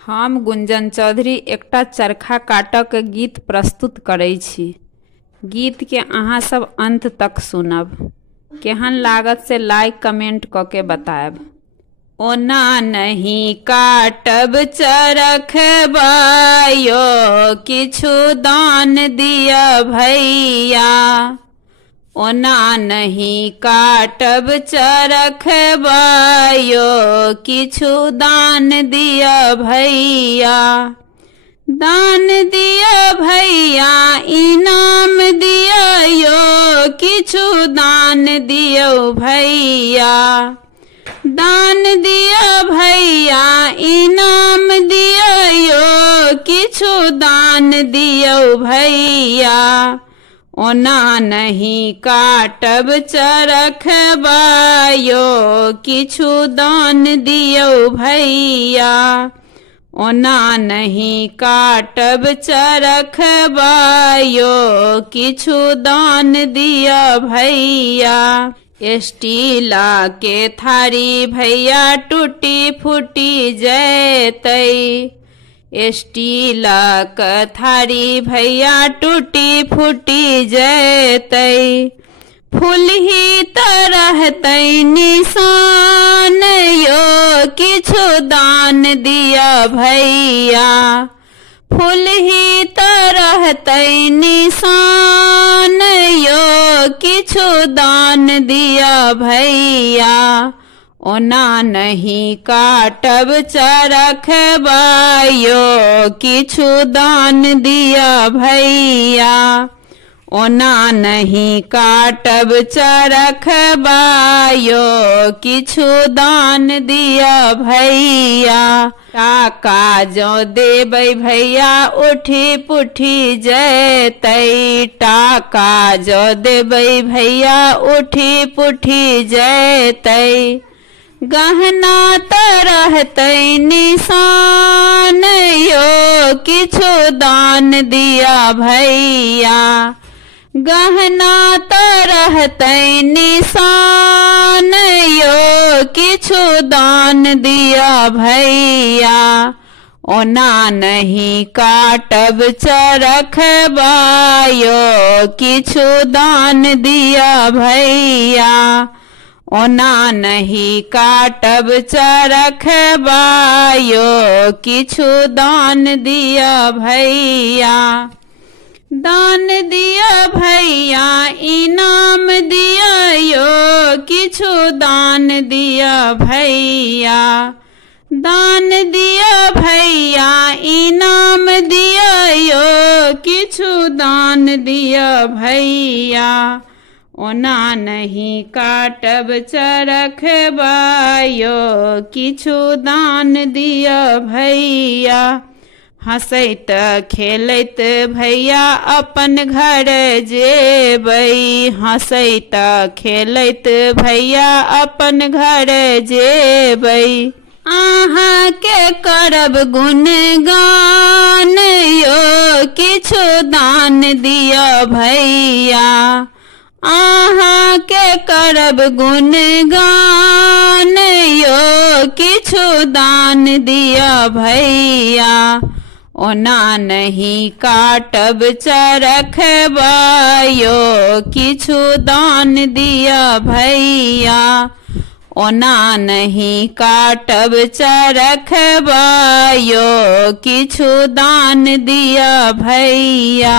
हम गुंजन चौधरी एकटा चरखा काटक गीत प्रस्तुत करै छी। गीत के अहाँ सब अंत तक सुनब। केहन लागत से लाइक कमेंट क के बताएब। ओना नहीं काटब चरखबा यो किछु दान दिया भैया। ओना नहीं काटब चरखबा यो किछु दान दिया भैया। दान दिया भैया इनाम दिया यो किछु दान दियो भैया। दान दिया भैया इनाम दिया यो किछु दान दियो भैया। ओना नहीं काटब चरखबा यो किछु दान दियो भैया। ओना नहीं काटब चरखबा यो किछु दान दिया भैया। स्टीला के थारी भैया टूटी फूटी जैतै। स्टीला के थारी भैया टूटी फूटी जैतै। फूल ही तरहतै निशान यो किछु दान दिया भैया। फूल ही तरहतै निशान यो किछु दान दिया भैया। ओना नहीं काटब चरखबा यो किछु दान दिया भैया। ओना नहीं काटब चरखबा यो किछु दान दिया भैया। टाका जो देबै भैया उठी पुठी जैतै। टाका जो देबै भैया उठी पुठी जैतै। गहना तरहतै निशान यो किछु दान दिया भैया। गहना तरहतै निशान यो किछु दान दिया भैया। ओना नहीं काटब चरखबा यो किछु दान दिया भैया। ओना नहीं काटब चरखबा यो किछु दान दिया भैया। दान दिया भैया इनाम दिया यो किछु दान दिया भैया। दान दिया भैया इनाम दिया यो किछु दान दिया भैया। ओना नहीं काटब चरखबा यो किछु दान दिया भैया। हंसैत खेलैत भैया अपन घर जेबै। हंसैत खेलैत भैया अपन घर जेबै। अहाँ के करब गुणगान यो किछु दान दिया भैया। अहाँ के करब गुणगान यो किछु दान दिया भैया। ओना नहीं काटब चरखबा यो किछु दान दिया भैया। ओना नहीं काटब चरखबा यो किछु दान दिया भैया।